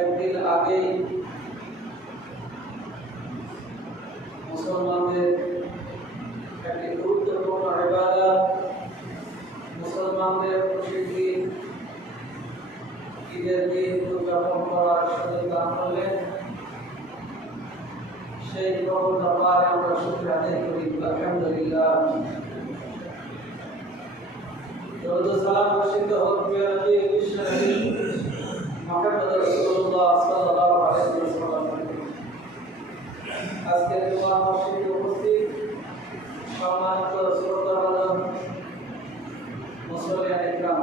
একদিন আগেই মুসলমানদের একটি গুরুত্বপূর্ণ ইবাদত, মুসলমানদের প্রসিদ্ধি ঈদের দিন উদযাপন করার সুযোগ দান করলেন। সেই প্রভুর দরবারে আমরা শুকরিয়া আদায় করি। আলহামদুলিল্লাহ। দরুদ ও সালাম বর্ষিত হোক প্রিয় নবী বিশ্ব নবী মুহাম্মদ রাসূলুল্লাহ সাল্লাল্লাহু আলাইহি ওয়াসাল্লাম। আজকে জুমার মসজিদে উপস্থিত সম্মানিত শ্রোতাবৃন্দ, মুসল্লিয়ান ইকরাম,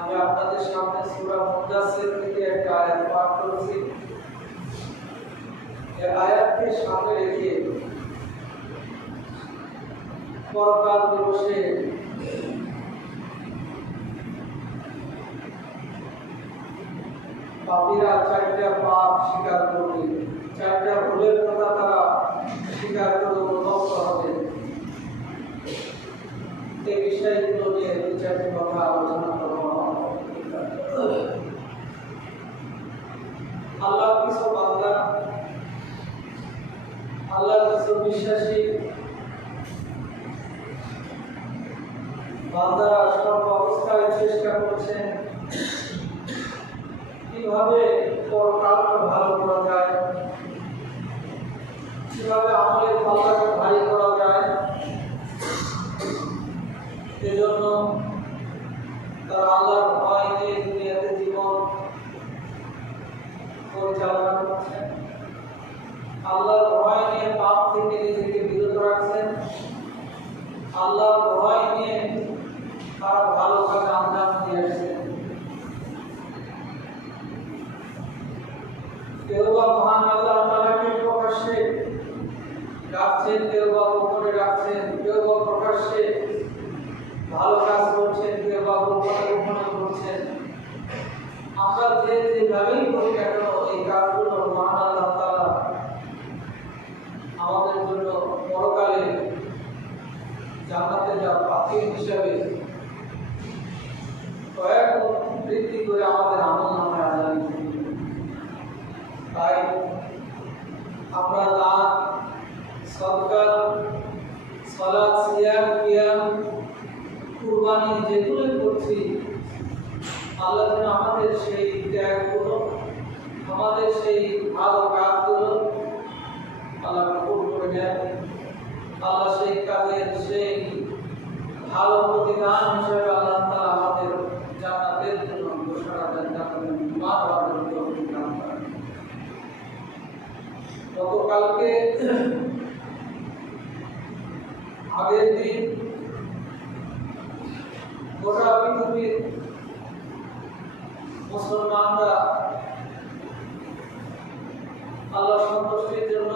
আমি আপনাদের সামনে সূরা মুদাসসির থেকে একটা আয়াত পাঠ করেছি। এই আয়াতকে সামনে রেখে পরকাল দিবসে পাপীরা চারটা পাপ স্বীকার করবে, চারটা ভুলের কথা তারা স্বীকার করে নষ্ট হবে। এই বিষয়গুলো নিয়ে দু চারটি কথা আলোচনা করব। আল্লাহ কিছু বান্দা, আল্লাহ কিছু বিশ্বাসী বান্দারা সব অবস্থায় চেষ্টা করছেন কিভাবে পরকালকে ভালো করা যায়, কিভাবে আমলের পাল্লাকে ভারী করা যায়। এজন্য তারা আল্লাহর ভয় নিয়ে দুনিয়াতে জীবন পরিচালনা করছেন, আল্লাহর ভয় নিয়ে পাপ থেকে নিজেকে বিরত রাখছেন, আল্লাহর ভয় নিয়ে তারা ভালো কাজে আঞ্জাম দিয়ে আসছেন। কেউ বা মহান আল্লাহ তাআলাকে প্রকাশ্যে ডাকছেন, কেউ বা গোপনে ডাকছেন, কেউ বা প্রকাশ্যে ভালো কাজ করছেন, কেউ বা গোপনে গোপনে করছেন। আমরা যেভাবেই করি না কেন এই কাজগুলো মহান আল্লাহ তাআলা আমাদের জন্য পরকালে জান্নাতে যাওয়ার পাত্রী হিসাবে কয়েক বৃদ্ধি করে আমাদের আমল নামে আদায়। তাই আমরা দান, সদকা, সালাত, সিয়াম, কিয়াম, কুরবানি যেগুলো করছি, আল্লাহ যেন আমাদের সেই ত্যাগগুলো, আমাদের সেই ভালো কাজগুলো আল্লাহ কবুল করে নেন। আল্লাহ সেই কাজের সেই ভালো প্রতিদান হিসেবে আল্লাহ তাআলা আমাদের জান্নাতের জন্য ঘোষণা দেন। গতকালকে আগের দিন গোটা পৃথিবীর মুসলমানরা আল্লাহ সন্তুষ্টির জন্য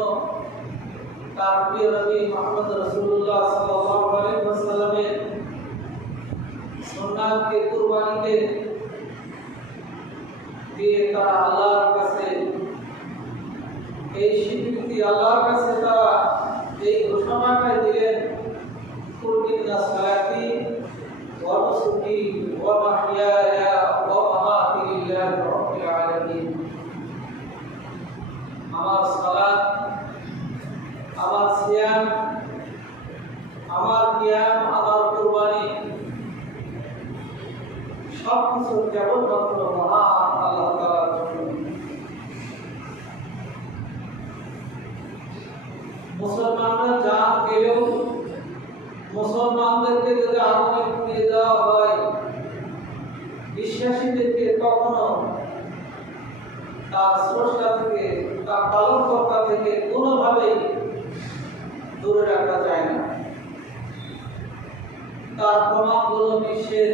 তার প্রিয় নবী মুহাম্মদ রাসূলুল্লাহ সাল্লাল্লাহু আলাইহি ওয়াসাল্লামের সুন্নাতকে কুরবানিতে দিয়ে তারা আল্লাহর কাছে এই স্বীকৃতি, আল্লাহর কাছে তারা এই ঘোষণাটাই দিলেন, কুল ইন্না সালাতি ওয়া নুসুকি ওয়া মাহইয়ায়া ওয়া মামাতি লিল্লাহি রাব্বিল আলামিন। আমার সালাত, আমার সিয়াম, আমার কিয়াম, আমার কুরবানি সবকিছু কেবলমাত্র মহান আল্লাহ তাআলার জন্য। মুসলমানরা জান গেলেও মুসলমানদেরকে যদি আগুনে পুড়িয়ে দেওয়া হয়, বিশ্বাসীদেরকে কখনো তার স্রষ্টা থেকে, তার পালনকর্তা থেকে কোনোভাবেই দূরে রাখা যায় না। তার প্রমাণগুলো বিশ্বের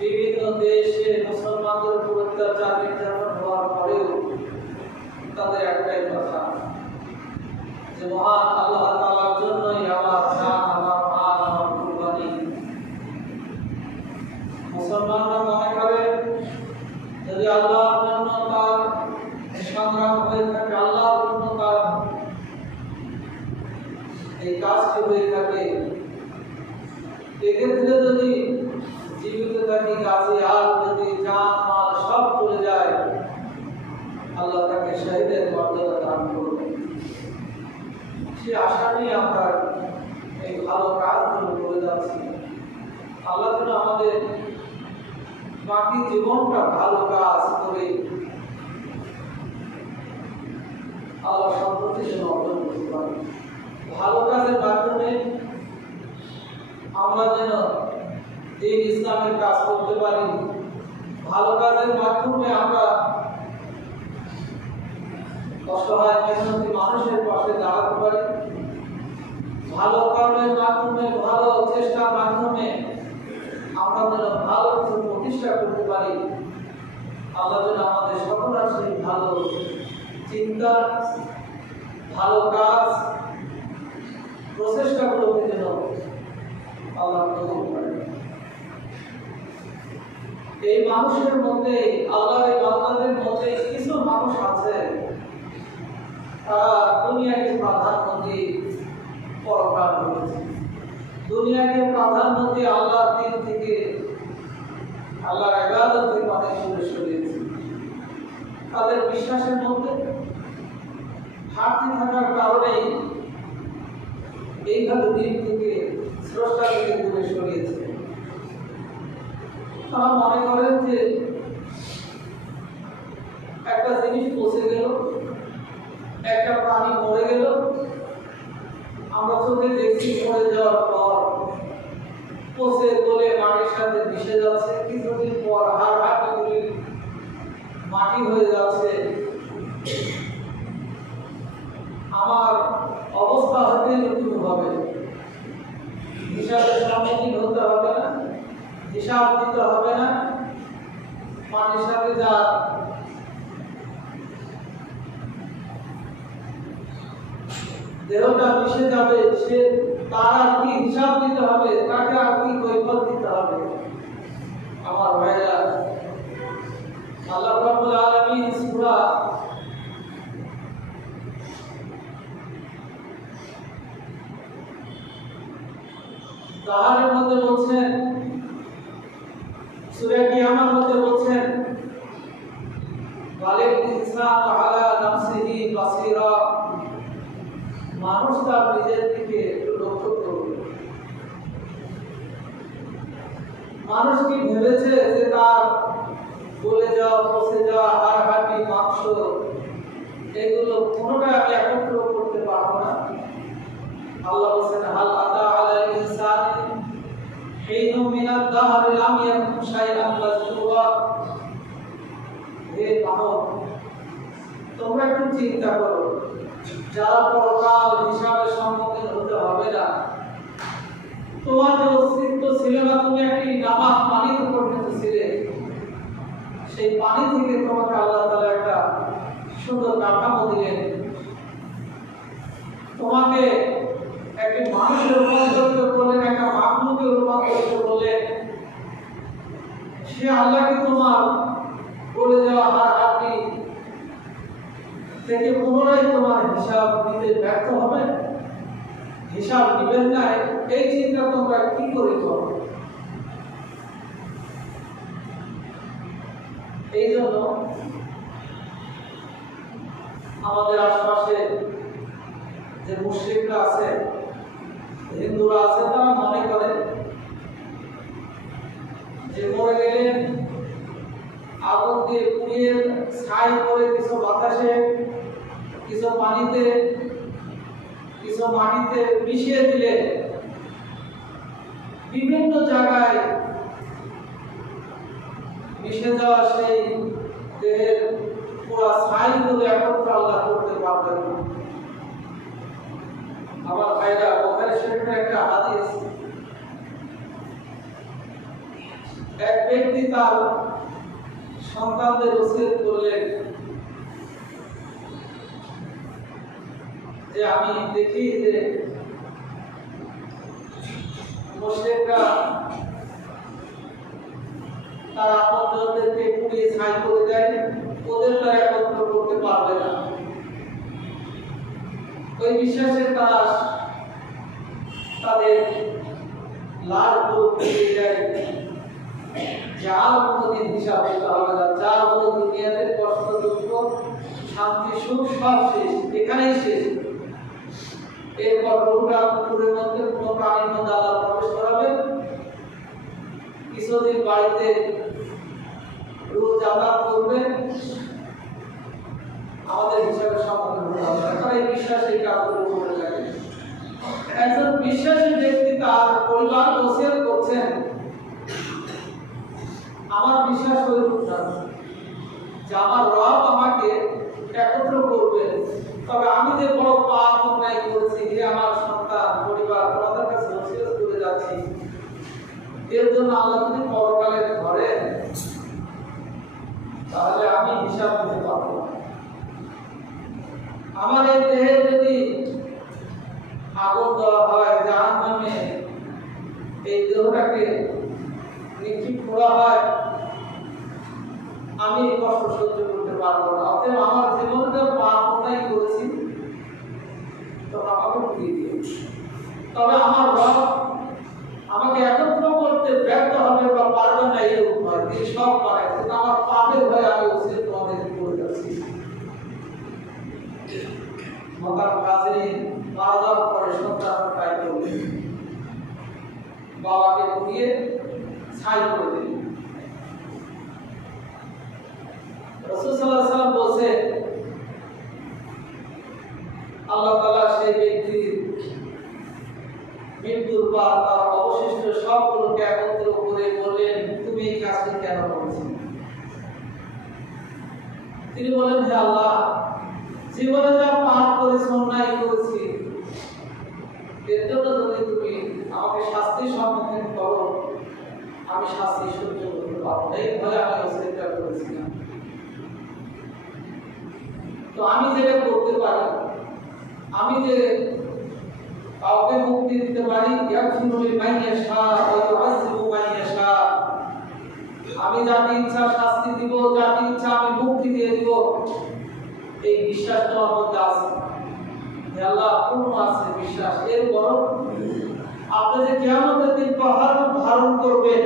বিভিন্ন দেশে মুসলমানদের উপর অত্যাচার নির্যাতন হওয়ার পরেও তাদের একটাই কথা যে মহান আল্লাহ তাআলার জন্যই আমার জান, আমার মাল, আমার কুরবানি। মুসলমানরা মনে করে যদি আল্লাহর জন্য তার সংগ্রাম হয়ে থাকে, আল্লাহর জন্য তার এই কাজটি হয়ে থাকে, এক্ষেত্রে যদি জীবিত থাকি কাজে আর যদি জান মাল সব চলে যায়, আল্লাহ তাকে শহীদের মর্যাদা দান করবে। সে আশা নিয়ে আমরা এই ভালো কাজগুলো করে যাচ্ছি। আল্লাহ যেন আমাদের বাকি জীবনটা ভালো কাজ করে আল্লাহ সন্তুষ্টি যেন অর্জন করতে পারি। ভালো কাজের মাধ্যমে আমরা যেন দিন ইসলামের কাজ করতে পারি। ভালো কাজের মাধ্যমে আমরা অসহায় মেহনতি মানুষের পাশে দাঁড়াতে পারি। ভালো কর্মের মাধ্যমে, ভালো চেষ্টার মাধ্যমে আমরা যেন ভালো কিছু প্রতিষ্ঠা করতে পারি। আল্লাহ যেন আমাদের সকলের সেই ভালো চিন্তা, ভালো কাজ, প্রচেষ্টাগুলোকে যেন আল্লাহ কবুল করেন। এই মানুষের মধ্যে, আল্লাহর এই বান্দাদের মধ্যে কিছু মানুষ আছে তারা দুনিয়াকে প্রাধান্য দিয়ে পরকাল করেছে, দুনিয়াকে প্রাধান্য দিয়ে আল্লাহর দিন থেকে, আল্লাহর ইবাদত থেকে অনেক দূরে সরিয়েছে। তাদের বিশ্বাসের মধ্যে ঘাটতি থাকার কারণেই এইভাবে দিন থেকে, স্রষ্টা থেকে দূরে সরিয়েছে। তারা মনে করেন যে একটা জিনিস পচে গেল, একটা প্রাণী মরে গেল, আমরা চোখে দেখছি মরে যাওয়ার পর পচে গলে মাটির সাথে মিশে যাচ্ছে, কিছুদিন পর হাড় হাড়গুলি মাটি হয়ে যাচ্ছে। আমার অবস্থা হতে নতুন হবে, হিসাবের সম্মুখীন হতে হবে না, হিসাব দিতে হবে না। মাটির সাথে যা দেহটা মিশে যাবে, সে তার আর কি হিসাব দিতে হবে, তাকে আর কি কৈফিয়ত দিতে হবে। আমার ভাইরা, আল্লাহ রাব্বুল আলামিন সূরা তাহারের মধ্যে বলছেন, সূরা কিয়ামার মধ্যে বলছেন, ওয়ালিল ইনসানু আলা নাফসিহি বাসীরা, মানুষ তার নিজের দিকে একটু লক্ষ্য করবে। মানুষ কি ভেবেছে যে তার গলে যাওয়া, পচে যাওয়া হাড় হাড্ডি, মাংস, এগুলো কোনোটা আমি একত্র করতে পারবো না? আল্লাহ বলেন, হাল আতা আলাল ইনসানি হিনুম মিনাদ দাহরি লাম ইয়াকুন শাইআন মাযকুরা। হে মানব, তোমরা একটু চিন্তা করো, যারা পরকাল হিসাবের সম্মুখীন হতে হবে না, তোমার যে অস্তিত্ব ছিল না, তুমি একটি নামাজ পানিতে পরিণত ছিলে, সেই পানি থেকে তোমাকে আল্লাহ তাআলা একটা সুন্দর কাঠামো দিলেন, তোমাকে একটি মানুষের রূপান্তরিত করলেন, একটা মাখলুকে রূপান্তরিত করলেন। সে আল্লাহ কি তোমার বলে যাওয়া হাড় থেকে পুনরায় তোমার হিসাব দিতে ব্যর্থ হবে? হিসাব দিবেন না, এই চিন্তা তোমরা কি করে করো? এই জন্য আমাদের আশপাশে যে মুশরিকরা আছে, হিন্দুরা আছে, তারা মনে করে যে মরে গেলে আগুন দিয়ে পুড়িয়ে ছাই করে কিছু বাতাসে, কিছু পানিতে, কিছু মাটিতে মিশিয়ে দিলে বিভিন্ন জায়গায় মিশে যাওয়া সেই দেহের পুরো ছাইগুলো একত্র আল্লাহ করতে পারবেন। আমার ভাইরা, বুখারী শরীফের একটা হাদিস, এক ব্যক্তি তার সন্তানদের ওসিয়ত করলেন যে আমি দেখি যে মুশরিকরা তারা আপনজনদেরকে পুড়িয়ে ছাই করে দেয়, ওদের দ্বারা একত্র করতে পারবে না। ওই বিশ্বাসের তারা তাদের লাশগুলো পুড়িয়ে দেয়, যার কোনোদিন হিসাব দিতে হবে না, যার কোনো দুনিয়াতে কষ্ট দুঃখ শান্তি সুখ সব শেষ, এখানেই শেষ। এরপর রোগটা পুকুরের মধ্যে কোনো প্রাণীর মধ্যে আল্লাহ প্রবেশ করাবেন, কিছুদিন বাড়িতে রোজ যাতায়াত করবে, আমাদের হিসাবে সমাধান হতে হবে। এখন এই বিশ্বাস এই কাজগুলো করে থাকে। একজন বিশ্বাসী ব্যক্তি তার পরিবার ওসিয়ত করছেন, আমার বিশ্বাস হইল না যে আমার রব আমাকে একত্র করবে, তবে আমি যে বড় পাপ অন্যায় করেছি, যে আমার সন্তান পরিবার তোমাদের কাছে ওসিয়ত করে যাচ্ছি, এর জন্য আল্লাহ যদি পরকালে ধরেন তাহলে আমি হিসাব দিতে পারবো না। আমার এই দেহে যদি আগুন দেওয়া হয়, জাহান্নামে এই দেহটাকে নিক্ষেপ করা হয়, আমি এই কষ্ট সহ্য করতে পারবো না। অতএব আমার জীবনটা পাপ অন্যায় করেছি, তো আমাকে ফিরিয়ে দিও। তবে আমার রব আমাকে একত্র করতে ব্যর্থ হবে বা পারবে না, এই উপায় তিনি সব পারেন, কিন্তু আমার পাপের ভয়ে আমি ওসিয়ত তোমাদের করে যাচ্ছি। মতার কাজে মারা যাওয়ার পরে সন্তান তাই করবে, বাবাকে পুড়িয়ে ছাই করে দিলেন। রাসূল সাল্লাল্লাহু আলাইহি ওয়াসাল্লাম বলছে, আল্লাহ তাআলা সেই ব্যক্তির মৃত্যুর পর তার অবশিষ্ট সবগুলোকে একত্র করে বললেন, তুমি এই কাজটি কেন করেছো? তিনি বলেন, হে আল্লাহ, জীবনে যা পাপ করেছি, অন্যায় করেছি, এর জন্য যদি তুমি আমাকে শাস্তির সম্মুখীন করো, আমি শাস্তি সহ্য করতে পারবো না, এই ভয়ে আমি ওসিয়তটা করেছিলাম। তো আমি যেটা করতে পারি, আমি যে কাউকে মুক্তি দিতে পারি, ইয়াগফিরু লিমান ইয়াশা ওয়া ইউআযযিবু মান ইয়াশা, আমি যাকে ইচ্ছা শাস্তি দিব, যাকে ইচ্ছা আমি মুক্তি দিয়ে দিব, এই বিশ্বাস তো আমার মধ্যে আছে। হে আল্লাহ, পূর্ণ আছে বিশ্বাস। এরপর আপনি যে কিয়ামতের দিন পাহাড় ধারণ করবেন,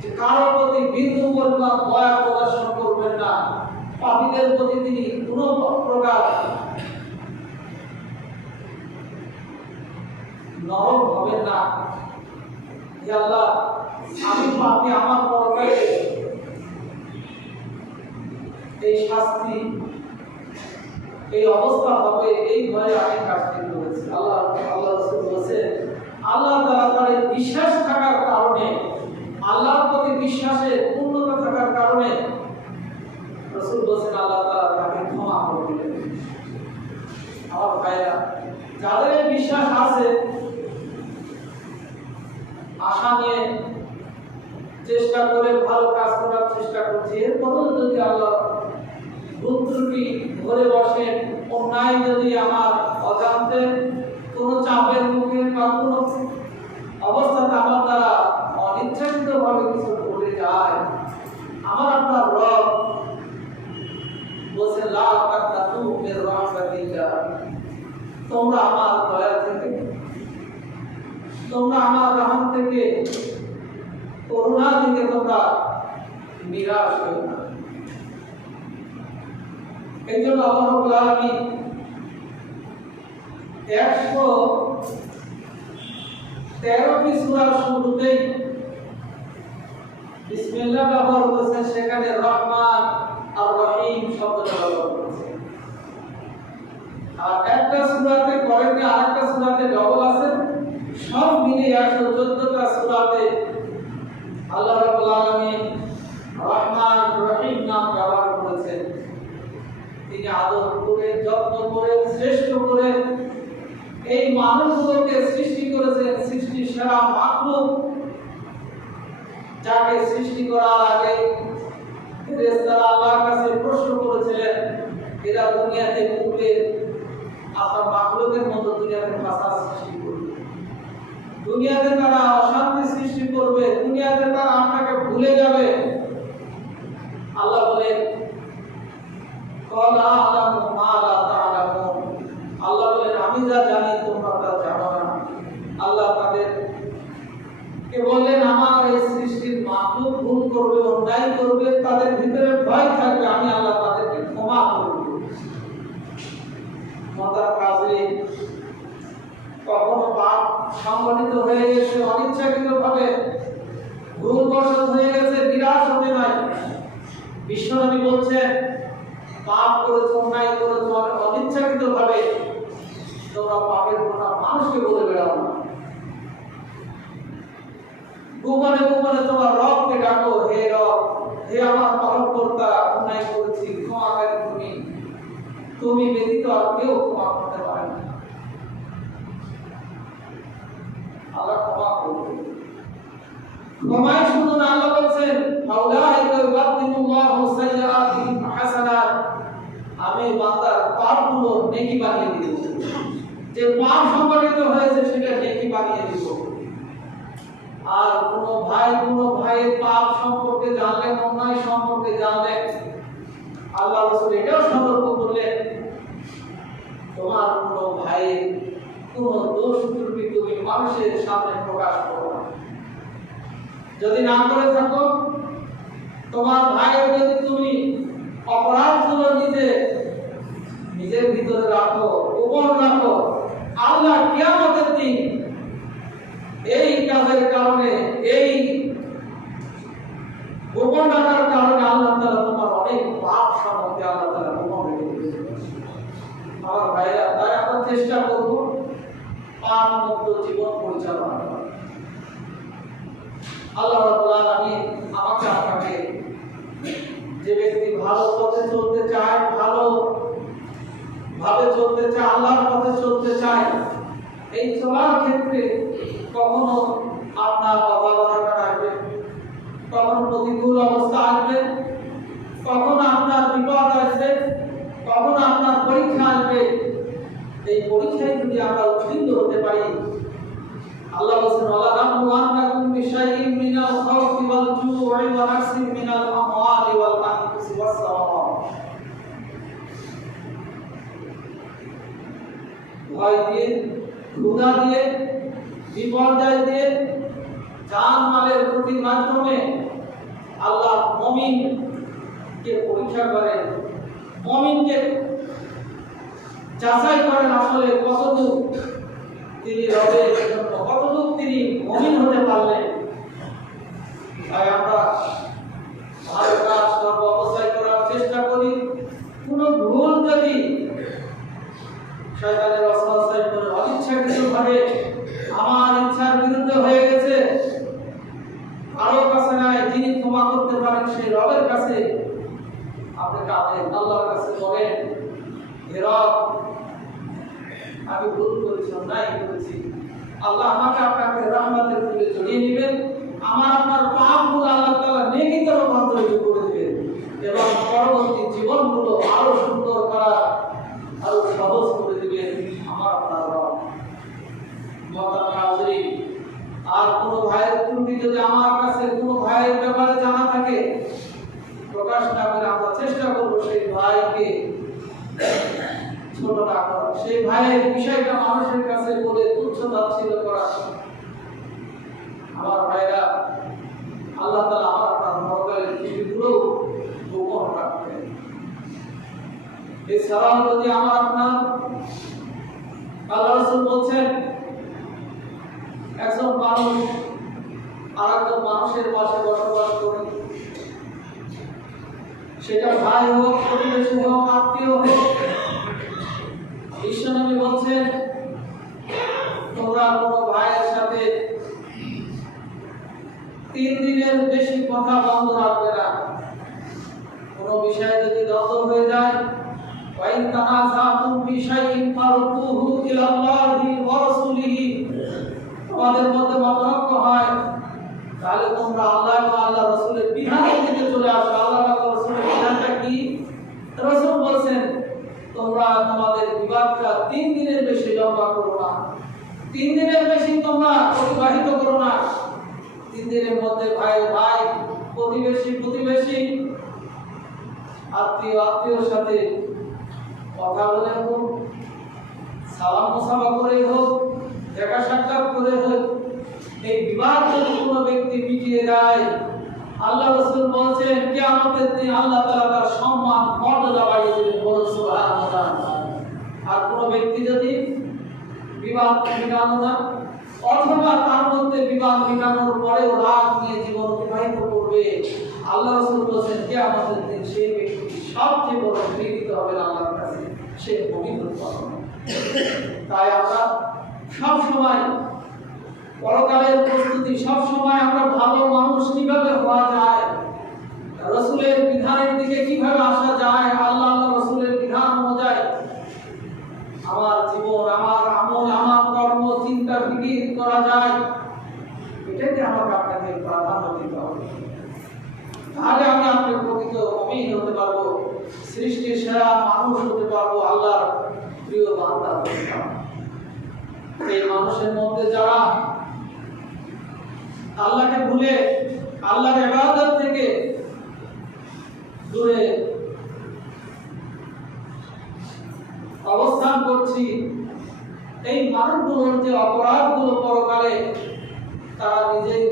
যে কারো প্রতি বিন্দু পরিমাণ দয়া প্রদর্শন করবেন না, পাপীদের প্রতি তিনি কোনো প্রকার নরম হবেন না। হে আল্লাহ, আমি পাপী, আমার পরকালে এই শাস্তি, এই অবস্থা হবে, এই ভয়ে আমি কাজটি করেছি। আল্লাহ রাসূল বলেছেন, আল্লাহ তাআলা তার বিশ্বাস থাকার কারণে, আল্লাহর প্রতি বিশ্বাসের পূর্ণতা থাকার কারণে রাসূল বলেছেন আল্লাহ তাআলা তাকে ক্ষমা করে দিলেন। আমার ভাইরা, যাদের বিশ্বাস আছে আশা নিয়ে চেষ্টা করে ভালো কাজ করার চেষ্টা করছি, এরপরেও যদি আল্লাহ ভুল ত্রুটি ধরে বসেন, অন্যায় যদি আমার অজান্তে কোনো চাপের মুখে বা কোনো অবস্থাতে আমার দ্বারা অনিচ্ছাকৃত ভাবে কিছু ঘটে যায়, আমার আপনার রব বলছে লা তাকনাতু মির রাহমাতিল্লাহ, তোমরা আমার দয়া থেকে, তোমরা আমার রহম থেকে, করুণা থেকে তোমরা নিরাশ হও না। এই জন্য আল্লাহ রাব্বুল আলামিন 113টি সূরার শুরুতেই বিসমিল্লাহ ব্যবহার করেছেন, সেখানে রহমান আর রহিম শব্দটা ব্যবহার করেছেন। আর একটা সূরাতে করেননি, আরেকটা সূরাতে ডবল আছে, সব মিলে 114টা সূরাতে আল্লাহ রাব্বুল আলামিন রহমান রহিম নাম ব্যবহার করেছেন। তিনি আদর করে, যত্ন করে, শ্রেষ্ঠ করে এই মানুষগুলোকে সৃষ্টি করেছেন, সৃষ্টির সেরা মাখলুক, যাকে সৃষ্টি করার আগে ফেরেশতারা আল্লাহর কাছে প্রশ্ন করেছিলেন, এরা দুনিয়াতে উঠলে আপনার মাখলুকের মতো দুনিয়াতে ফাসাদ সৃষ্টি করবে, দুনিয়াতে তারা অশান্তি সৃষ্টি করবে, দুনিয়াতে তারা আপনাকে ভুলে যাবে। আল্লাহ বলেন ক্বালা আ'লামু মা লা তা'লামুন, আল্লাহ বলেন আমি যা জানি তোমরা তা জানো না। আল্লাহ তাদের কে বললেন আমার এই সৃষ্টির মাখলুক ভুল করবে, অন্যায় করবে, তাদের ভিতরে ভয় থাকবে, আমি আল্লাহ তাদেরকে ক্ষমা করব। মাতার কাজে কখনো পাপ সংগঠিত হয়ে গেছে, অনিচ্ছাকৃতভাবে ভুলবশত হয়ে গেছে, নিরাশ হবে নাই। বিশ্বনবী বলছেন পাপ করেছো, অন্যায় করেছো, অনিচ্ছাকৃতভাবে, তোমরা পাপের কথা মানুষকে বলে বেড়াও না, গোপনে গোপনে তোমার রবকে ডাকো, হে রব, হে আমার পালনকর্তা, অন্যায় করেছি, ক্ষমা করে তুমি, তুমি ব্যতীত আর কেউ ক্ষমা করতে পারে না। আল্লাহ ক্ষমা করবে। ক্ষমাই শুধু না, আল্লাহ বলছেন ফাউলাইকা ইউবাদদিলুল্লাহু সাইয়্যাতিহিম হাসানাত, আমি বান্দার পাপগুলো নেকি বানিয়ে দিব, যে পাপ সংগঠিত হয়েছে সেটা নেকি বানিয়ে দিব। আর কোন ভাইয়ের পাপ সম্পর্কে জানলেন, অন্যায় সম্পর্কে জানলেন, আল্লাহ রাসূল এটাও সতর্ক করলেন, তোমার কোন ভাইয়ের কোন দোষ ত্রুটি তুমি মানুষের সামনে প্রকাশ করো না। যদি না করে থাকো, তোমার ভাইয়ের যদি তুমি অপরাধগুলো নিজের ভিতরে রাখো, গোপন রাখো, আল্লাহ কিয়ামতের দিন এই কাজের কারণে, এই গোপন রাখার কারণে আল্লাহ তাআলা তোমার অনেক পাপ সম্পর্কে আল্লাহ তাআলা গোপন রেখে দিয়েছেন। আমার ভাইরা, তাই আমরা চেষ্টা করব পাপ মুক্ত জীবন পরিচালনা করার। আল্লাহ রাব্বুল আলামিন আমাকে আপনাকে, যে ব্যক্তি ভালো পথে চলতে চায়, ভালো ভাবে চলতে চায়, আল্লাহর পথে চলতে চায়, এই চলার ক্ষেত্রে কখনো আপনার অভাবনা আসবে, কখনো প্রতিকূল অবস্থা আসবে, কখনো আপনার বিপদ আসবে, কখনো আপনার পরীক্ষা আসবে। এই পরীক্ষায় যদি আমরা উত্তীর্ণ হতে পারি, আল্লাহ বলেন ওয়ালা নাবলুওয়ান্নাকুম বিশাইইন মিনাল খাউফি ওয়াল জু'i ওয়া নাকসিন মিনাল আমওয়ালি ওয়াল আনফুসি ওয়াস সামারাত, ভয় দিয়ে, ক্ষুধা দিয়ে, বিপর্যয় দিয়ে, জান মালের ক্ষতির মাধ্যমে আল্লাহ মুমিনকে পরীক্ষা করেন, মুমিনকে যাচাই করেন আসলে কতটুকু তিনি রবের জন্য, কতটুকু তিনি মুমিন হতে পারলেন। তাই আমরা ভালো কাজ সর্ব অবস্থায় করার চেষ্টা করি। কোনো ভুল যদি শয়তানের ওয়াসওয়াসায় পড়ে অনিচ্ছাকৃতভাবে আমার ইচ্ছার বিরুদ্ধে হয়ে গেছে, কারো কাছে নয়, যিনি ক্ষমা করতে পারেন সেই রবের কাছে আপনি কাঁদেন, আল্লাহর কাছে বলেন, হে রব, আমি ভুল করেছি, অন্যায় করেছি, আল্লাহ আমাকে আপনাকে রহমতের ফুলে জড়িয়ে নেবেন। যদি আমার কাছে কোনো ভাইয়ের ব্যাপারে জানা থাকে, প্রকাশ না করে আমরা চেষ্টা করব সেই ভাইকে ছোট না করা, সেই ভাইয়ের বিষয়টা মানুষের কাছে বলে তুচ্ছ তাচ্ছিল্য করা। আমার ভাইরা, আল্লাহ তাআলা আমার আপনার মরকালের পৃথিবীগুলো গোপন রাখবেন। এছাড়াও যদি আমার আপনার আল্লাহ রাসূল বলছেন, একজন মানুষ আরেকজন মানুষের পাশে বসবাস করে, সেটা ভাই হোক, প্রতিবেশী হোক, আত্মীয় হোক, বিশ্বনবী বলছেন তোমরা কোনো ভাইয়ের সাথে 3 দিনের বেশি কথা বন্ধ রাখবে না। কোনো বিষয়ে যদি দ্বন্দ্ব হয়ে যায়, ওয়াইন তানাযাতুম বিশাইইন ফারুদ্দুহু ইলাল্লাহি ওয়া রাসূলিহি, তোমাদের মধ্যে মতানৈক্য হয়, তাহলে তোমরা আল্লাহ এবং আল্লাহ রাসূলের বিধানের দিকে চলে আসো। আল্লাহ এবং রাসূলের বিধানটা কি? রাসূল বলেন তোমরা তোমাদের বিবাদটা 3 দিনের বেশি লম্বা করো না, 3 দিনের বেশি তোমরা অতিবাহিত করো না। 3 দিনের মধ্যে ভাই ভাই, প্রতিবেশী প্রতিবেশী, আত্মীয় আত্মীয়র সাথে কথা বলে হোক, সালাম মুসাফা করে হোক, দেখা সাক্ষাৎ করে হোক, এই বিবাদ যদি কোনো ব্যক্তি মিটিয়ে দেয়, আল্লাহ রাসূল বলেছেন কিয়ামতের দিন আল্লাহ তাআলা তার সম্মান মর্যাদা বাড়িয়ে দেবেন। বলুন সুবহানাল্লাহ। আর কোনো ব্যক্তি যদি বিবাদ মিটানো না, অথবা তার মধ্যে বিবাদ মিটানোর পরেও রাগ নিয়ে জীবন অতিবাহিত করবে, আল্লাহ রাসূল বলেছেন কিয়ামতের দিন সেই ব্যক্তি সবচেয়ে বড় কৃতিত্ব হবে আল্লাহর কাছে, সে পবিত্র হবে। তাই আমরা সব সময় পরকালের প্রস্তুতি, সব সময় আমরা ভালো মানুষ কিভাবে হওয়া যায়, রাসূলের বিধানের দিকে কিভাবে আসা যায়, আল্লাহ রাসূলের বিধান অনুযায়ী আমার জীবন, আমার আমল, আমার কর্ম, চিন্তা ফিকির করা যায়, এটাকে আমাকে আপনাকে প্রাধান্য দিতে হবে। তাহলে আমরা আপনার প্রকৃত মুমিন হতে পারবো, সৃষ্টির সেরা মানুষ হতে পারবো, আল্লাহর প্রিয় বান্দা হতে পারবো। এই মানুষের মধ্যে যারা আল্লাহকে ভুলে আল্লাহর ইবাদত থেকে দূরে অবস্থান করছি, এই মানুষগুলোর যে অপরাধগুলো পরকালে তারা নিজেই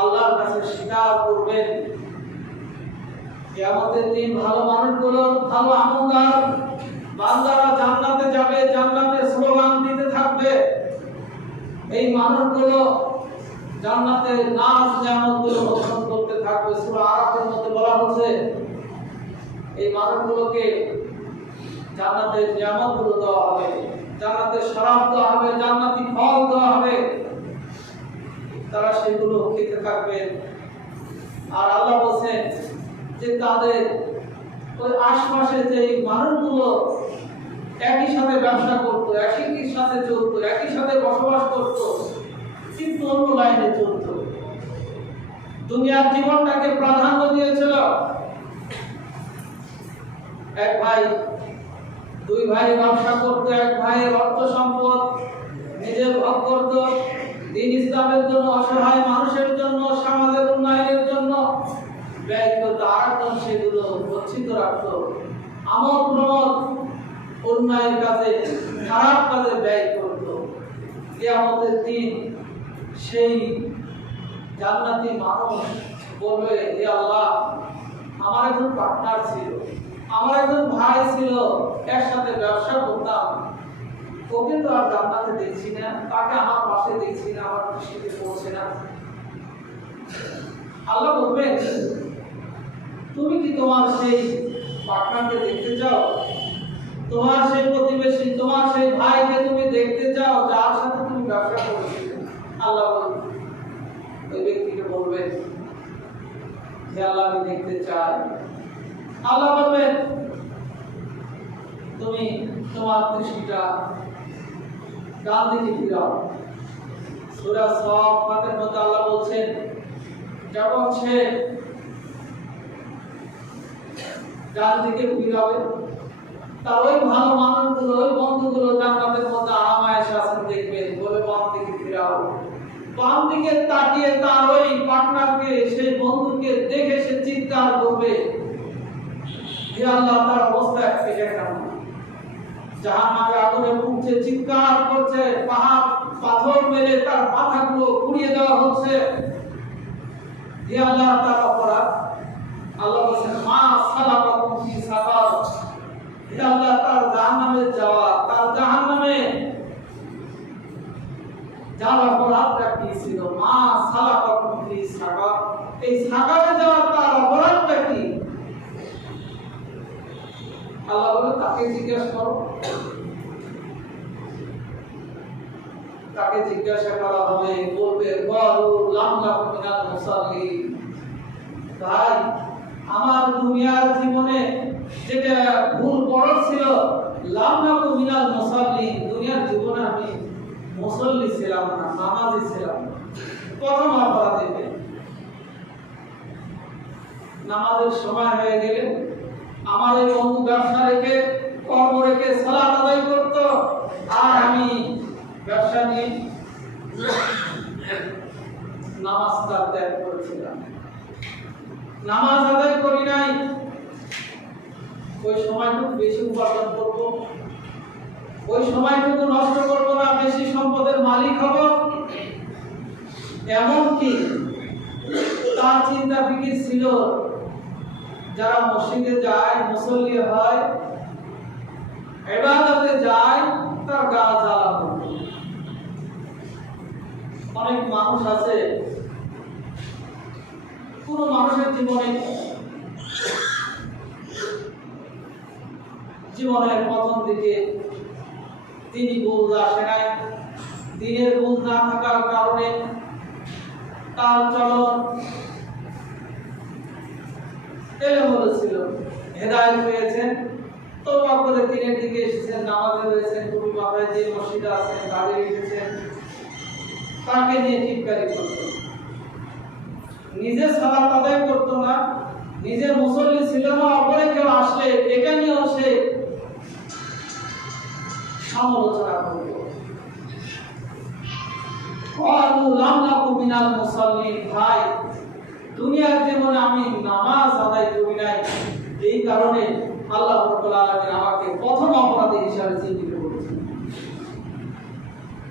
আল্লাহর কাছে স্বীকার করবেন। কিয়ামতের দিন ভালো মানুষগুলো, ভালো আমলদার বান্দারা জান্নাতে যাবে, জান্নাতের স্লোগান দিতে থাকবে। এই মানুষগুলো জান্নাতের নাজ নিয়ামতগুলো ভক্ষণ করতে থাকবে। সূরা আরাফের মধ্যে বলা হচ্ছে এই মানুষগুলোকে জান্নাতের নিয়ামতগুলো দেওয়া হবে, জান্নাতের শরাব দেওয়া হবে, জান্নাতি ফল দেওয়া হবে, তারা সেগুলো খেতে থাকবে। আর আল্লাহ বলেন যে তাদের ওই আশপাশে যে মানুষগুলো একই সাথে ব্যবসা করতো, একই সাথে চলতো, একই সাথে বসবাস করতো, কিন্তু অন্য লাইনে চলতো, দুনিয়ার জীবনটাকে প্রাধান্য দিয়েছিল। এক ভাই, 2 ভাই ব্যবসা করতো, এক ভাইয়ের অর্থ সম্পদ নিজে ভোগ করতো, দ্বীন ইসলামের জন্য, অসহায় মানুষের জন্য, সমাজের উন্নয়নের জন্য ব্যয় করতো, আরেকজন সেগুলো গচ্ছিত রাখতো, আমোদ প্রমোদ অন্যায়ের কাজে, খারাপ কাজে ব্যয় করতো। কিয়ামতের দিন সেই জান্নাতি মানুষ বলবে, হে আল্লাহ, আমার একজন পার্টনার ছিল, আমার একজন ভাই ছিল, একসাথে ব্যবসা করতাম, ওকে তো আর জান্নাতে দেখছি না, তাকে আমার পাশে দেখছি না, আমার দৃষ্টিতে পড়ছে না। আল্লাহ বলবেন, তুমি কি তোমার সেই পার্টনারকে দেখতে চাও? তোমার সেই প্রতিবেশী, তোমার সেই ভাইকে তুমি দেখতে চাও যার সাথে তুমি ব্যবসা করেছিলে? আল্লাহ ওই ব্যক্তিকে বলবেন, হে আল্লাহ, আমি দেখতে চাই। আল্লাহ বলবেন, তুমি তোমার দৃষ্টিটা ডান দিকে ফিরাও। সূরা সাফাতের মধ্যে আল্লাহ বলছেন, যখন সে ডান দিকে ফিরাবে, তার ওই ভালো মানুষগুলো, ওই বন্ধুগুলো জান্নাতের মধ্যে আরাম আয়েশে আছেন দেখবেন, বলে বাম দিকে ফিরাও। বাম দিকে তাকিয়ে তার ওই পার্টনারকে, সেই বন্ধুকে দেখে সে চিৎকার করবে, হে আল্লাহ, তার অবস্থা এটা কেমন? জাহান্নামে আগুনে পুড়ছে, চিৎকার করছে, পাহাড় পাথর মেরে তার মাথাগুলো পুড়িয়ে দেওয়া হচ্ছে। হে আল্লাহ, তার অপরাধ। আল্লাহ বলেন, মা সালাকাকুম ফি সাকার। হে আল্লাহ, তার জাহান্নামে যাওয়া, তার জাহান্নামে যার অপরাধটা কি ছিল? মা সালাকাকুম ফি সাকার। এই সাকারে যাওয়া তার অপরাধটা কি? আল্লাহ বলে, তাকে জিজ্ঞেস করো। তাকে জিজ্ঞাসা করা হবে, বলবে ওয়াহু লাম নাকু মিনাল মুসাল্লিন। ভাই, আমার দুনিয়ার জীবনে যেটা ভুল বড় ছিল, লাম নাকু মিনাল মুসাল্লিন, দুনিয়ার জীবনে আমি মুসল্লি ছিলাম না, নামাজি ছিলাম না। প্রথম অপরাধ দেবে। নামাজের সময় হয়ে গেলে আমার এই বন্ধু ব্যবসা রেখে, কর্ম রেখে সালাত আদায় করতো, আর আমি ব্যবসা নিয়ে নামাজটা ত্যাগ করেছিলাম, নামাজ আদায় করি নাই। ওই সময়টুকু বেশি উপার্জন করব, ওই সময়টুকু নষ্ট করব না, বেশি সম্পদের মালিক হব। এমনকি তার চিন্তা ফিকির ছিল, যারা মসজিদে যায়, মুসল্লি হয়, ইবাদতে যায়, তার গা জ্বালা করবে। অনেক মানুষ আছে, কোন মানুষের জীবনের প্রথম দিকে তিনি বুঝ আসে নাই, দিনের বুঝ না থাকার কারণে তার চলন এলোমেলো ছিল। হেদায়েত পেয়েছেন, তওবা করে দিনের দিকে এসেছেন, নামাজে রয়েছেন, টুপি মাথায় দিয়ে মসজিদে আছেন, দাঁড়িয়ে রেখেছেন, তাকে নিয়ে টিটকারি করত। নিজে সালাত আদায় করতো না, নিজে মুসল্লি ছিল না, অপরে কেউ আসলে এটা নিয়েও সে সমালোচনা করত। ক্বালু লাম নাকু মিনাল মুসাল্লিন। ভাই, দুনিয়ার জীবনে আমি নামাজ আদায় করি নাই, এই কারণে আল্লাহ রাব্বুল আলামিন আমাকে প্রথম অপরাধী হিসেবে চিহ্নিত করেছেন।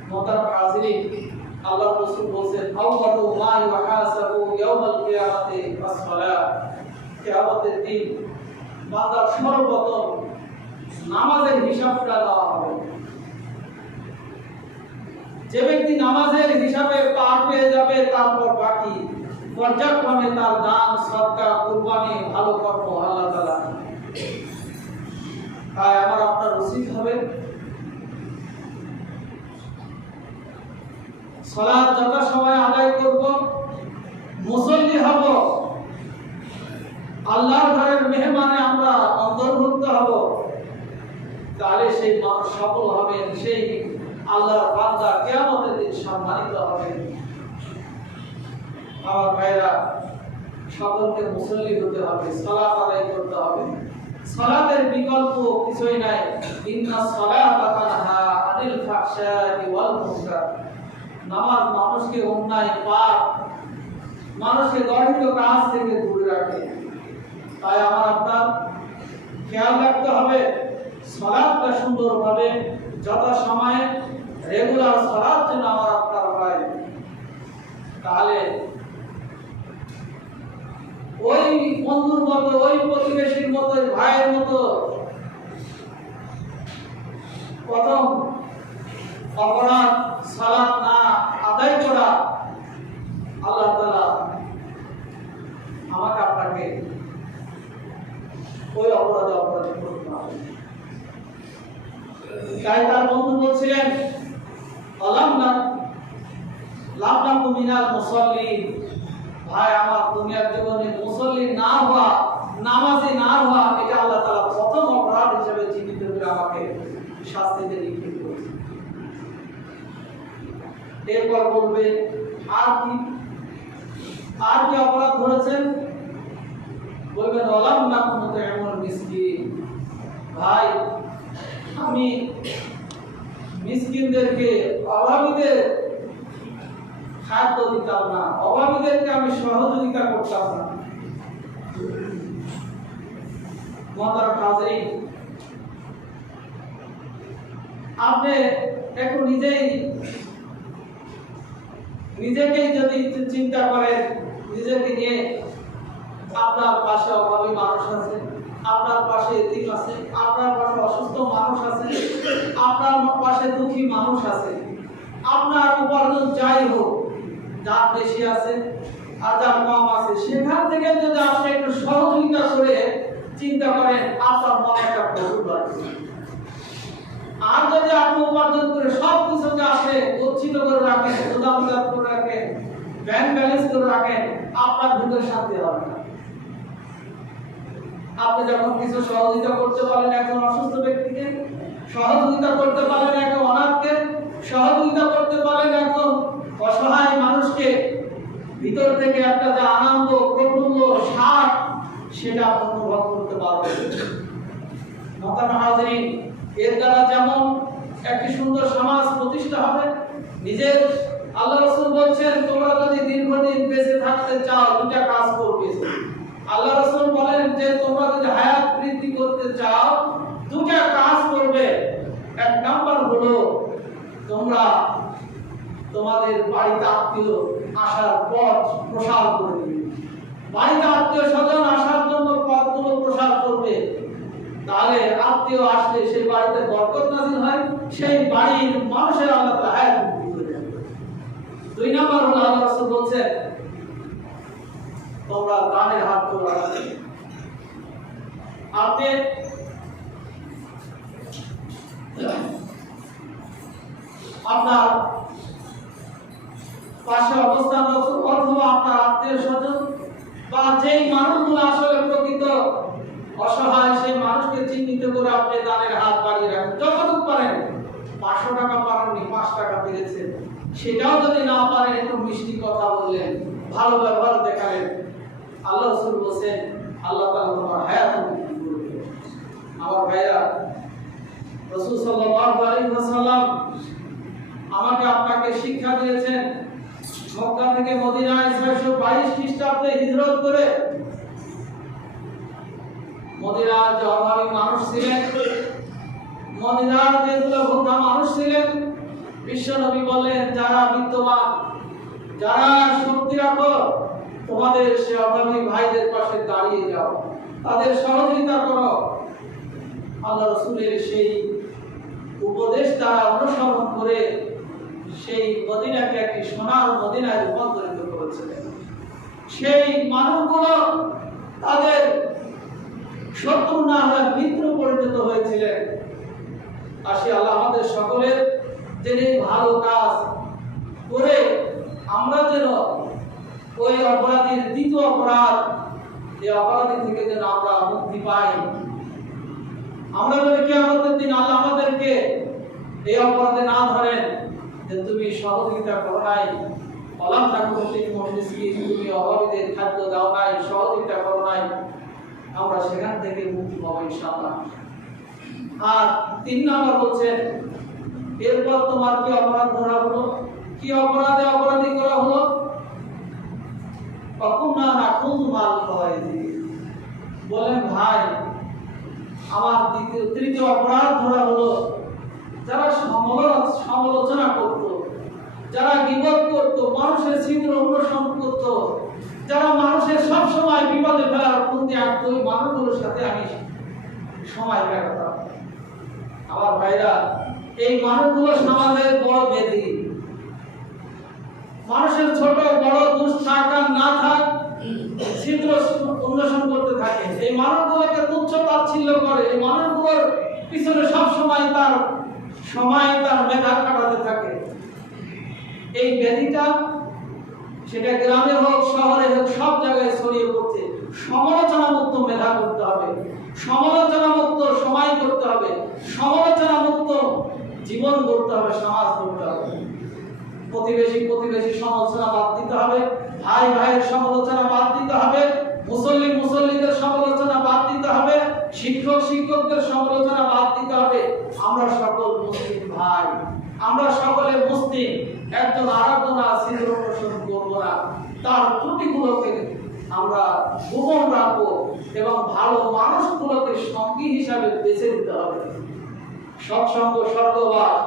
মুহতারাম হাজিরিন, আল্লাহ রাসূল বলেন, আউয়ালু মা ইউহাসাবু ইয়াউমাল কিয়ামাতি আস-সালাত। কিয়ামতের দিন বান্দার সর্বপ্রথম নামাজের হিসাবটা দেওয়া হবে। যে ব্যক্তি নামাজের হিসাবে পার পেয়ে যাবে, তারপর বাকি পর্যায়ক্রমে তার দান, সদকা, কুরবানি, ভালো কর্ম আল্লাহ তাআলা। তাই আমার আপনার উচিত হবে সালাত যথাসময়ে আদায় করব, মুসল্লি হব, আল্লাহর ঘরের মেহমানে আমরা অন্তর্ভুক্ত হব। তাহলে সেই মানুষ সফল হবে, সেই আল্লাহর বান্দা কিয়ামতের দিন সম্মানিত হবে। আমার ভাইরা, সকলকে মুসল্লি হতে হবে, সালাত আদায় করতে হবে। সালাতের বিকল্প কিছুই নাই। ইন্নাস সালাতা তানহা আনিল ফাহশাই ওয়াল মুনকার। নামাজ মানুষকে অন্যায়, পাপ, মানুষকে গর্হিত কাজ থেকে দূরে রাখে। তাই আমার আপনার খেয়াল রাখতে হবে, সালাতটা সুন্দরভাবে যথাসময়ে রেগুলার সালাত যেন আমার আপনার হয়। তাহলে ওই বন্ধুর মতো, ওই প্রতিবেশীর মতো, ভাইয়ের মতো প্রথম অপরাধ সালাত না আদায় করা, আল্লাহ তাআলা আমাকে আপনাকে ওই অপরাধী করতে হবে। তাই তার বন্ধু বলছিলেন, লাম নাকু মিনাল মুসাল্লিন। ভাই, আমার দুনিয়ার জীবনে মুসল্লি না হওয়া, নামাজি না হওয়া, এটা আল্লাহ তাআলা প্রথম অপরাধ হিসেবে চিহ্নিত করে আমাকে শাস্তিতে লিখিত করেছে। এরপর বলবে, আর কি অপরাধ ধরেছেন? বলবেন, ওয়ালাম নাকু নুতঈমুল মিসকিন। ভাই, আমি মিসকিনদেরকে, অভাবীদের খাদ্য দিতাম না, অভাবীদেরকে আমি সহযোগিতা করতাম না। মোহতারাম হাজিরিন, আপনি একটু নিজেকেই যদি চিন্তা করেন, নিজেকে নিয়ে, আপনার পাশে অভাবী মানুষ আছে, আপনার পাশে এতিম আছে, আপনার পাশে অসুস্থ মানুষ আছে, আপনার পাশে দুঃখী মানুষ আছে। আপনার উপার্জন যাই হোক, যার বেশি আছে আর যার কম আছে, সেখান থেকে যদি আপনি একটু সহযোগিতা করে চিন্তা করেন, আপনার মনে একটা প্রভু লাগবে। আর যদি আপনি উপার্জন করে সব কিছুকে আপনি গচ্ছিত করে রাখেন, গোদামজাত করে রাখেন, ব্যাংক ব্যালেন্স করে রাখেন, আপনার ভিতরে শান্তি হবে না। আপনি যখন কিছু সহযোগিতা করতে পারেন একজন অসুস্থ ব্যক্তিকে, সহযোগিতা করতে পারেন একজন অনাথকে, সহযোগিতা করতে পারেন একজন অসহায় মানুষকে, ভিতর থেকে একটা যে আনন্দ, প্রফুল্ল, সার, সেটা আপনি অনুভব করতে পারবেন। মোহতারাম হাজিরিন, এর দ্বারা যেমন একটি সুন্দর সমাজ প্রতিষ্ঠা হবে, নিজের আল্লাহ রাসূল বলছেন, তোমরা যদি দীর্ঘদিন বেঁচে থাকতে চাও দুটা কাজ করবে। আল্লাহ রাসূল বলেন যে তোমরা যদি হায়াত বৃদ্ধি করতে চাও দুটা কাজ করবে। এক নাম্বার হলো তোমরা তোমাদের বাড়িতে আত্মীয় আসার পথ প্রসার করে দিবে। বাড়িতে আত্মীয় স্বজন আসার জন্য পথগুলো প্রসার করবে। তাহলে আত্মীয় আসলে সেই বাড়িতে বরকত নাযিল হয়, সেই বাড়ির মানুষের আল্লাহ তাআলা হায়াত বৃদ্ধি করে দেন। দুই নাম্বার হলো আল্লাহ রাসূল বলছেন তোমরা দানের হাত তোমরা আপনি আপনার পাশে অবস্থানরত অথবা আপনার আত্মীয় স্বজন বা যেই মানুষগুলো আসলে প্রকৃত অসহায়, সেই মানুষকে চিহ্নিত করে আপনি দানের হাত বাড়িয়ে রাখেন। যতটুকু পারেন, 500 টাকা পারেননি, 5 টাকা পেয়েছেন, সেটাও যদি না পারেন একটু মিষ্টি কথা বললেন, ভালো ব্যবহার দেখালেন, আল্লাহ রাসূল বলেন আল্লাহ তাআলা তোমার হায়াত বৃদ্ধি করবে। আমার ভাইরা, রাসূল সাল্লাল্লাহু আলাইহি ওয়াসাল্লাম আমাকে আপনাকে শিক্ষা দিয়েছেন। মক্কা থেকে মদিনায় 622 খ্রিস্টাব্দে হিজরত করে মদিনার যে অভাবী মানুষ ছিলেন, মদিনার যেগুলো ভোগা মানুষ ছিলেন, বিশ্বনবী বললেন যারা বিত্তবান, যারা শক্তি রাখো, তোমাদের সে অভাবী ভাইদের পাশে দাঁড়িয়ে যাও, তাদের সহযোগিতা করো। আল্লাহ রাসূলের সেই উপদেশ তারা অনুসরণ করে সেই মদিনাকে একটি সোনার মদিনায় রূপান্তরিত করেছিলেন। সেই মানুষগুলো তাদের শত্রু না হয়ে মিত্র পরিণত হয়েছিলেন। আসি আল্লাহ আমাদের সকলের যে ভালো কাজ করে আমরা যেন ওই অপরাধীর দ্বিতীয় অপরাধ, এই অপরাধী থেকে যেন আমরা মুক্তি পাই। আমরা যদি কিয়ামতের দিন আল্লাহ আমাদেরকে এই অপরাধে না ধরেন যে তুমি সহযোগিতা করো নাই, অলাম তাকুতিল মুসলিমিন, তুমি অভাবীদের খাদ্য দাও নাই, সহযোগিতা করো নাই, আমরা সেখান থেকে মুক্তি পাবো ইনশাআল্লাহ। আর 3 নম্বর বলছেন এরপর তোমার কি অপরাধ ধরা হলো, কি অপরাধে অপরাধী করা হলো, অকুনা নাকুল মাল খাওয়াইদি, বলেন ভাই আমার তৃতীয় অপরাধ ধরা হলো যারা সমালোচনা করত, যারা গীবত করত, মানুষের ছিদ্র অনুসরণ করত, যারা মানুষের সব সময় বিপদে ফেলার প্রতি আগ্রহ, ওই মানুষগুলোর সাথে আমি সময় কাটাতাম। আমার ভাইরা, এই মানুষগুলো সমাজের বড় ব্যাধি। মানুষের ছোট বড় দোষ থাক আর না থাক, ছিদ্র অন্বেষণ করতে থাকে, এই মানুষগুলোকে তুচ্ছ তাচ্ছিল্য করে, এই মানুষগুলোর পিছনে সব সময় তার মেধা কাটাতে থাকে। এই ব্যাধিটা সেটা গ্রামে হোক শহরে হোক সব জায়গায় ছড়িয়ে পড়ছে। সমালোচনা মুক্ত মেধা করতে হবে, সমালোচনা মুক্ত সময় করতে হবে, সমালোচনা মুক্ত জীবন করতে হবে, সমাজ করতে হবে। প্রতিবেশী সমালোচনা বাদ দিতে হবে, ভাই ভাইয়ের সমালোচনা বাদ দিতে হবে, মুসল্লিদের সমালোচনা বাদ দিতে হবে, শিক্ষকদের সমালোচনা বাদ দিতে হবে। আমরা সকল মুসলিম ভাই, আমরা সকলে মুসলিম, একজন আরেকজন ছিদ্র তার ত্রুটিগুলোকে আমরা গোপন রাখবো এবং ভালো মানুষগুলোকে সঙ্গী হিসাবে বেছে দিতে হবে। সৎসঙ্গ স্বর্গবাস,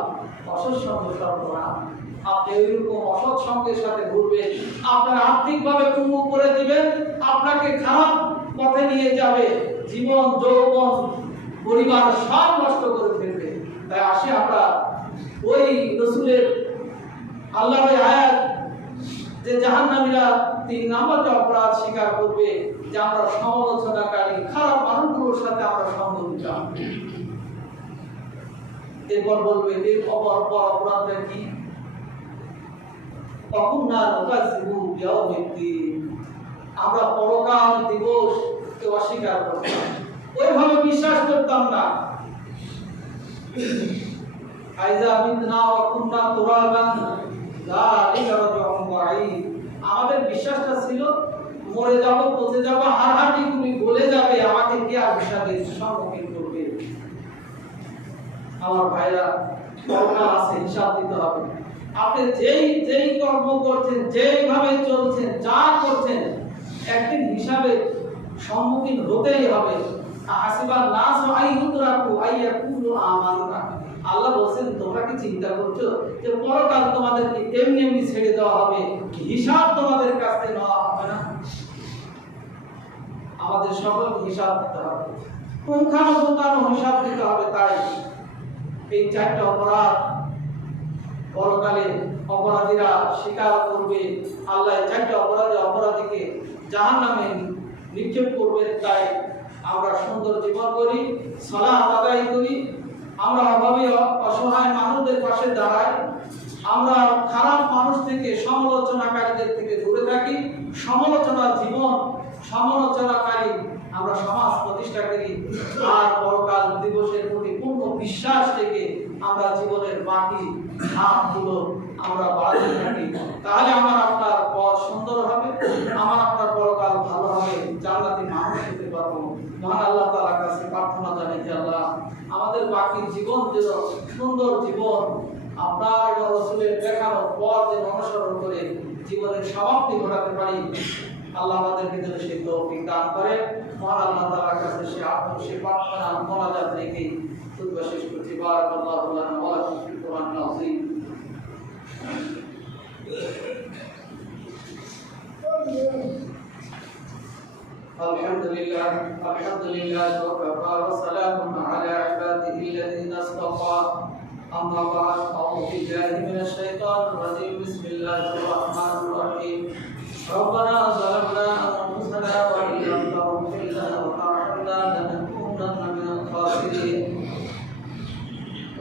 অসৎসঙ্গ স্বর্গরাজ। আপনি ওইরকম অসৎ সঙ্গের সাথে ঘুরবেন, আপনার আর্থিকভাবে পঙ্গু করে দিবেন, আপনাকে খারাপ পথে নিয়ে যাবে, জীবন যৌবন পরিবার সব নষ্ট করে ফেলবে। তাই আসি আমরা ওই রসুলের আল্লাহর আয়াত যে জাহান্নামীরা 3 নম্বর যে অপরাধ স্বীকার করবে যে আমরা সমালোচনাকারী খারাপ মানুষগুলোর সাথে আমরা সঙ্গ দিতাম। এরপর বলবে এর অপরাধটা কি? আমরা পরকাল দিবসকে অস্বীকার করতাম, ওইভাবে বিশ্বাস করতাম না। আমাদের বিশ্বাসটা ছিল মরে যাব, পচে যাব, হাড়হাড়ি তুমি গলে যাবে, আমাকে কি আর হিসাবের সম্মুখীন করবে? আমার ভাইরা, পরকাল আছে, হিসাব দিতে হবে। আপনি যেই কর্ম করছেন, যেইভাবে চলছেন, যা করছেন, একদিন হিসাবে সম্মুখীন হতেই হবে। হাসিবান নাস আইয়ুতরাকু আইয়াকুলু আমাননা। আল্লাহ বলেন, তোমরা কি চিন্তা করছো যে পরকাল তোমাদেরকে এমনি এমনি ছেড়ে দেওয়া হবে, হিসাব তোমাদের কাছে নেওয়া হবে না? আমাদের সকলকে হিসাব দিতে হবে, পুঙ্খানুপুঙ্খানু হিসাব দিতে হবে। তাই এই 4টা অপরাধ পরকালে অপরাধীরা স্বীকার করবে। আল্লাহ 4টা অপরাধীকে জাহান্নামে নিক্ষেপ করবেন। তাই আমরা সুন্দর জীবন করি, সালাত আদায় করি, আমরা অভাবী অসহায় মানুষদের পাশে দাঁড়াই, আমরা খারাপ মানুষ থেকে, সমালোচনাকারীদের থেকে দূরে থাকি। সমালোচনাকারী আমরা সমাজ প্রতিষ্ঠা করি, আর পরকাল দিবসের প্রতি পূর্ণ বিশ্বাস থেকে আমরা জীবনের বাকি ধাপগুলো আমরা বাড়াতে থাকি। তাহলে আমার আপনার পথ সুন্দর হবে, আমার আপনার পরকাল ভালো হবে, জান্নাতি মানুষ হতে পারবো। মহান আল্লাহ তাআলার কাছে প্রার্থনা জানাই যে আল্লাহ আমাদের বাকি জীবন যেন সুন্দর জীবন, আপনার এবং রাসূলের দেখানো পথ অনুসরণ করে জীবনের সমাপ্তি ঘটাতে পারি। আল্লাহ আমাদেরকে যেন সেই তৌফিক দান করে। মহান আল্লাহ তাআলার কাছে সে প্রার্থনা মোনাজাত রেখে খুতবা শেষ করছি। বারাকাল্লাহু লানা ওয়া লাকুম ফিল কুরআনিল আযীম। আলহামদুলিল্লাহ ওয়া সালামুন আলা ইবাদিহিল্লাযীনা ইসতাফা। আম্মা বা'দ, আউযু বিল্লাহি মিনাশ শাইতানির রাজীম। বিসমিল্লাহির রাহমানির রাহিম। ربنا ظلمنا أنفسنا وإن لم تغفر لنا وترحمنا لنكونن من الخاسرين.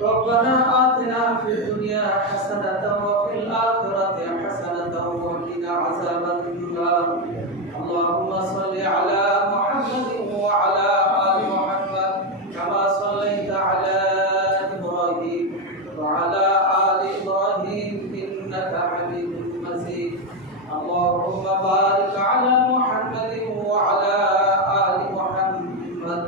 ربنا آتنا في الدنيا حسنة وفي الآخرة حسنة وقنا عذاب النار. اللهم صل على محمد وعلى آل محمد كما صليت على إبراهيم وعلى آل إبراهيم إنك حميد مجيد. اللهم بارك على محمد وعلى آل محمد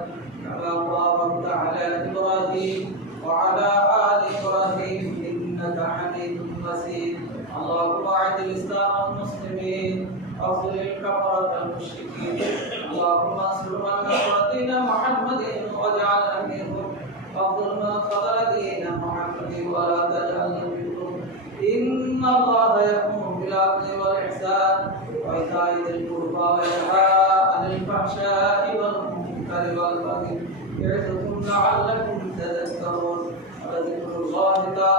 كما باركت على إبراهيم وعلى آل إبراهيم إنك حميد مجيد. اللهم أعز الإسلام والمسلمين واخذل الكفرة المشركين. اللهم انصر من نصر دين محمد واجعل أميرهم، واخذل من خذل دين محمد ولا تجعلنا منهم. إن الله يأمر بالعدل والإحسان وإيتاء ذي القربى وينهى عن الفحشاء والمنكر والبغي يعظكم لعلكم تذكرون. ولذكر الله تعالى